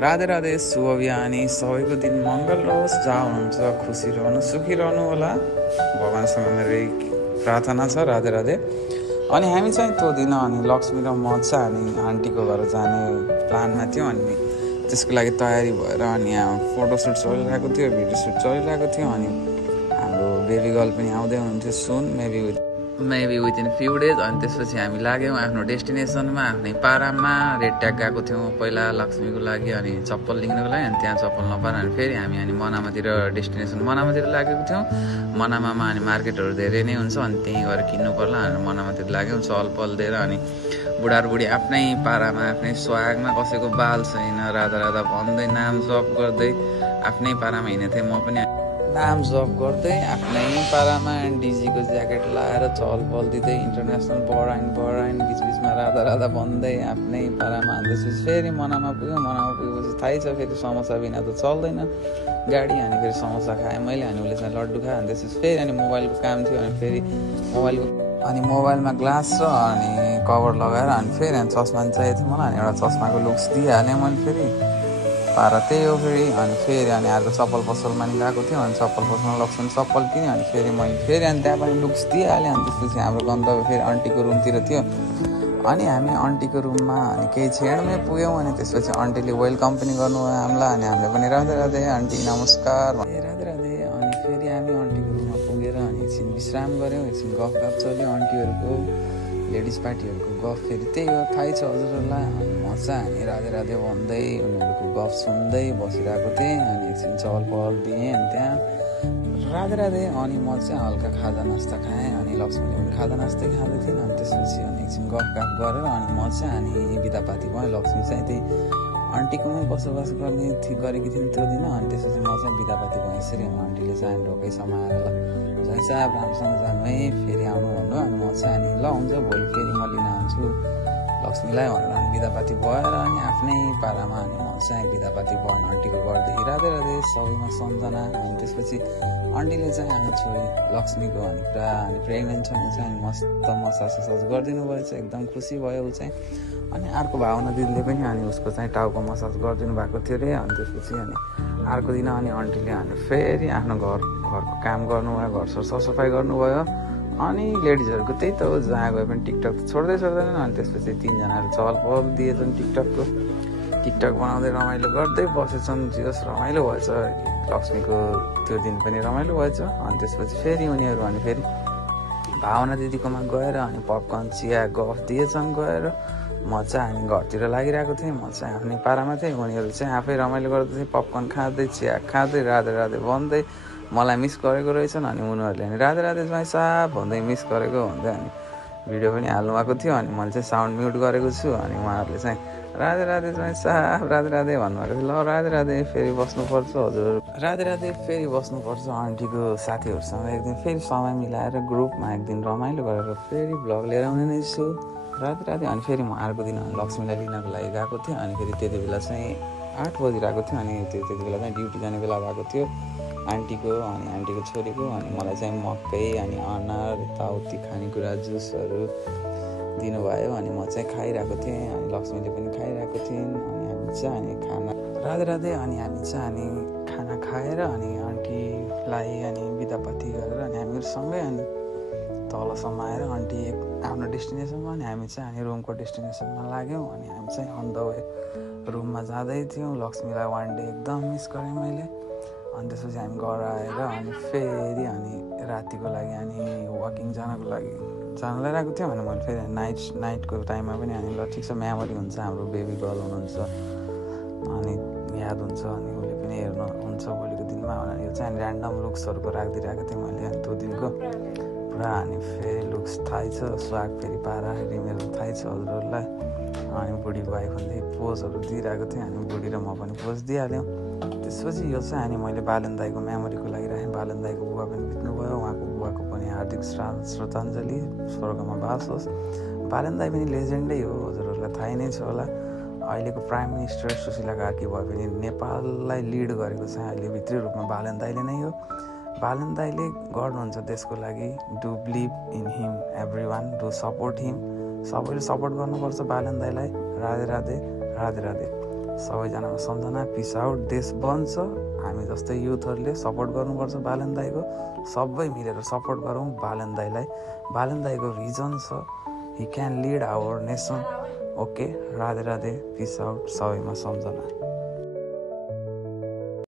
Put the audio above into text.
राधे राधे, शुभ बिहानी, सबैको दिन मङ्गल रहोस्। जहाँ हुनुहुन्छ खुसी रहनु, सुखी रहनु होला, भगवान्सँग मेरो प्रार्थना छ। राधे राधे। अनि हामी चाहिँ त्यो दिन अनि लक्ष्मी र म चाहिँ अनि आन्टीको घर जाने प्लानमा थियौँ। अनि त्यसको लागि तयारी भएर अनि यहाँ फोटोसुट चलिरहेको थियो, भिडियो सुट चलिरहेको थियो। अनि हाम्रो बेबी गर्ल पनि आउँदै हुनुहुन्थ्यो सुन, मेबी विदिन फ्यु डेज। अनि त्यसपछि हामी लाग्यौँ आफ्नो डेस्टिनेसनमा, आफ्नै पारामा। रेड ट्याग गएको थियौँ पहिला लक्ष्मीको लागि, अनि चप्पल लिनको लागि। अनि त्यहाँ चप्पल नपाएर अनि फेरि हामी अनि मनामातिर डेस्टिनेसन मनामातिर लागेको थियौँ। मनामामा अनि मार्केटहरू धेरै नै हुन्छ, अनि त्यहीँ गएर किन्नु पर्ला। अनि मनामातिर लाग्यौँ चहल पहल दिएर। अनि बुढाबुढी आफ्नै पारामा, आफ्नै स्वागमा, कसैको बाल छैन, राधा राधा भन्दै नाम जप गर्दै आफ्नै पारामा हिँडेको थिएँ। म पनि नाम जप गर्दै आफ्नै पारामा डिजीको ज्याकेट लाएर चहल पहल दिँदै इन्टरनेसनल बढाइन बिचबिचमा राधा राधा भन्दै आफ्नै पारामा। त्यसपछि फेरि मनामा पुग्यौँ। मनामा पुगेपछि थाहै छ फेरि समोसा बिना त चल्दैन गाडी। अनि फेरि समोसा खाएँ मैले, अनि उसले चाहिँ लड्डु खाएँ। अनि त्यसपछि फेरि अनि मोबाइलको काम थियो, अनि फेरि मोबाइलमा ग्लास र अनि कभर लगाएर अनि फेरि अनि चस्मा पनि चाहिएको थियो मलाई। अनि एउटा चस्माको लुक्स दिइहालेँ मैले फेरि, पारा त्यही हो फेरि। अनि फेरि अनि अर्को चप्पल पसलमा नि गएको थियो। अनि चप्पल पसलमा लक्ष्मी चप्पल किन्यो। अनि फेरि मैले फेरि अनि त्यहाँ पनि लुक्स दिइहालेँ। अनि त्यसपछि हाम्रो गन्तव्य फेरि आन्टीको रुमतिर थियो। अनि हामी आन्टीको रुममा अनि केही क्षणमै पुग्यौँ। अनि त्यसपछि आन्टीले वेलकम पनि गर्नुभयो हामीलाई। अनि हामीले पनि राधे राधे आन्टी नमस्कार राधे राधे। अनि फेरि हामी आन्टीको रुममा पुगेर अनि एकछिन विश्राम गऱ्यौँ, एकछिन गफ चल्यो आन्टीहरूको, लेडिज पार्टीहरूको गफ। फेरि त्यही हो, थाहै छ हजुरहरूलाई। अनि म चाहिँ हामी राधे राधे भन्दै उनीहरूको गफ सुन्दै बसिरहेको थिएँ। अनि एकछिन चहल पहल दिएँ अनि त्यहाँ राधे राधे। अनि म चाहिँ हल्का खाजा नास्ता खाएँ, अनि लक्ष्मीले पनि खाजा नास्ता खाँदै थिएन। अनि त्यसपछि अनि एकछिन गफ गरेर अनि म चाहिँ अनि बिदापाती भएँ। लक्ष्मी चाहिँ त्यही आन्टीकोमै बसोबास गरेकी थिइन् त्यो दिन। अनि त्यसपछि म चाहिँ बिदापाती भएँ। यसरी आन्टीले चाहिँ ढोकै समाएर ल साहब राम्रोसँग जानु है, फेरि आउनु भन्नु। अनि म चाहिँ अनि ल हुन्छ भोलि फेरि म लिन आउँछु लक्ष्मीलाई भनेर अनि बिदापाती भएर अनि आफ्नै पारामा अनि म चाहिँ बिदापाती भएँ आन्टीको घरदेखि। राधे राधे सबैमा सम्झना। अनि त्यसपछि आन्टीले चाहिँ आफ्नो छोरी लक्ष्मीको अनि पुरा अनि प्रेग्नेन्ट छ भने चाहिँ मस्त मसाज गरिदिनु भएछ, एकदम खुसी भयो ऊ चाहिँ। अनि अर्को भावना दिदीले पनि अनि उसको चाहिँ टाउको मसाज गरिदिनु भएको थियो अरे। अनि त्यसपछि अनि अर्को दिन अनि आन्टीले अनि फेरि आफ्नो घरको काम गर्नुभयो, घर सरसफाइ गर्नुभयो। अनि लेडिजहरूको त्यही त हो, जहाँ गए पनि टिकटक त छोड्दैनन्। अनि त्यसपछि तिनजनाहरू चहल पहल दिएछन् टिकटक बनाउँदै रमाइलो गर्दै बसेछन्। जियोस् रमाइलो भएछ, लक्ष्मीको त्यो दिन पनि रमाइलो भएछ। अनि त्यसपछि फेरि उनीहरू अनि फेरि भावना दिदीकोमा गएर अनि पपकर्न चिया गफ दिएछन् गएर। म चाहिँ अनि घरतिर लागिरहेको थिएँ, म चाहिँ आफ्नै पारामा थिएँ। उनीहरू चाहिँ आफै रमाइलो गर्दै थिएँ, पपकर्न खाँदै चिया खाँदै राधे राधे भन्दै मलाई मिस गरेको रहेछन्। अनि उनीहरूले अनि राधे राधे ज्वाइँ साहब भन्दै मिस गरेको भन्दै अनि भिडियो पनि हाल्नु भएको थियो। अनि मैले चाहिँ साउन्ड म्युट गरेको छु। अनि उहाँहरूले चाहिँ राधे राधे ज्वाइँ साहब राधे राधे भन्नुभएको थियो। ल राधे राधे, फेरि बस्नुपर्छ हजुर, राधे राधे फेरि बस्नुपर्छ आन्टीको साथीहरूसँग एकदिन फेरि समय मिलाएर ग्रुपमा एकदिन रमाइलो गरेर फेरि भ्लग लिएर आउने नै छु। राधे राधे। अनि फेरि म अर्को दिन लक्ष्मीलाई लिनको लागि गएको थिएँ। अनि फेरि त्यति बेला चाहिँ 8 बजिरहेको थियो। अनि त्यति बेला चाहिँ ड्युटी जाने बेला भएको थियो आन्टीको अनि आन्टीको छोरीको। अनि मलाई चाहिँ मकै अनि अनार यताउति खानेकुरा जुसहरू दिनुभयो। अनि म चाहिँ खाइरहेको थिएँ, अनि लक्ष्मीले पनि खाइरहेको थिइन्। अनि हामी चाहिँ अनि खाना राधे राधे। अनि हामी चाहिँ अनि खाना खाएर अनि आन्टीलाई अनि बिदापाती गरेर अनि हामीहरू सँगै अनि तलसम्म आएर आन्टी आफ्नो डेस्टिनेसनमा अनि हामी चाहिँ अनि रुमको डेस्टिनेसनमा लाग्यौँ। अनि हामी चाहिँ अन द वे रुममा जाँदै थियौँ। लक्ष्मीलाई वान डे एकदम मिस गरेँ मैले। अनि त्यसपछि हामी घर आएर अनि फेरि अनि रातिको लागि अनि वकिङ जानलाई रहेको थियौँ। अनि मैले फेरि नाइटको टाइममा पनि अनि ल ठिक छ, मेमोरी हुन्छ, हाम्रो बेबी गर्ल हुनुहुन्छ अनि याद हुन्छ, अनि उसले पनि हेर्नुहुन्छ भोलिको दिनमा। अनि यो चाहिँ ऱ्यान्डम लुक्सहरूको राखिदिइरहेको थिएँ मैले अनि त्यो दिनको पुरा। अनि फेरि लुक्स थाहै छ, स्वाग फेरि पारा मेरो थाहै छ हजुरहरूलाई। अनि बुढीको वाइफ भन्दै पोजहरू दिइरहेको थिएँ। अनि बुढी र म पनि पोज दिइहाल्यौँ। त्यसपछि यो चाहिँ अनि मैले बालन दाईको मेमोरीको लागि राखेँ। बालन दाईको बुवा पनि बित्नुभयो, उहाँको बुवाको पनि हार्दिक श्रद्धाञ्जली, स्वर्गमा बास होस्। बालन दाई पनि लेजेन्डै हो, हजुरहरूलाई थाहै नै छ होला। अहिलेको प्राइम मिनिस्टर सुशीला कार्की भए पनि नेपाललाई लिड गरेको चाहिँ अहिले भित्री रूपमा बालन दाईले नै हो। बालन दाईले गर्नुहुन्छ देशको लागि। Do believe in him every one, do support him. सबैले सपोर्ट गर्नुपर्छ बालन दाईलाई। राधे राधे राधे राधे। सबैजनामा सम्झना, पिस आउट। देश बन्छ, हामी जस्तै युथहरूले सपोर्ट गर्नुपर्छ बालेन दाईको, सबै मिलेर सपोर्ट गरौँ बालेन दाईलाई। बालेन दाईको भिजन छ, he can lead our nation. Okay, Radhe Radhe, peace out, सबैमा सम्झना।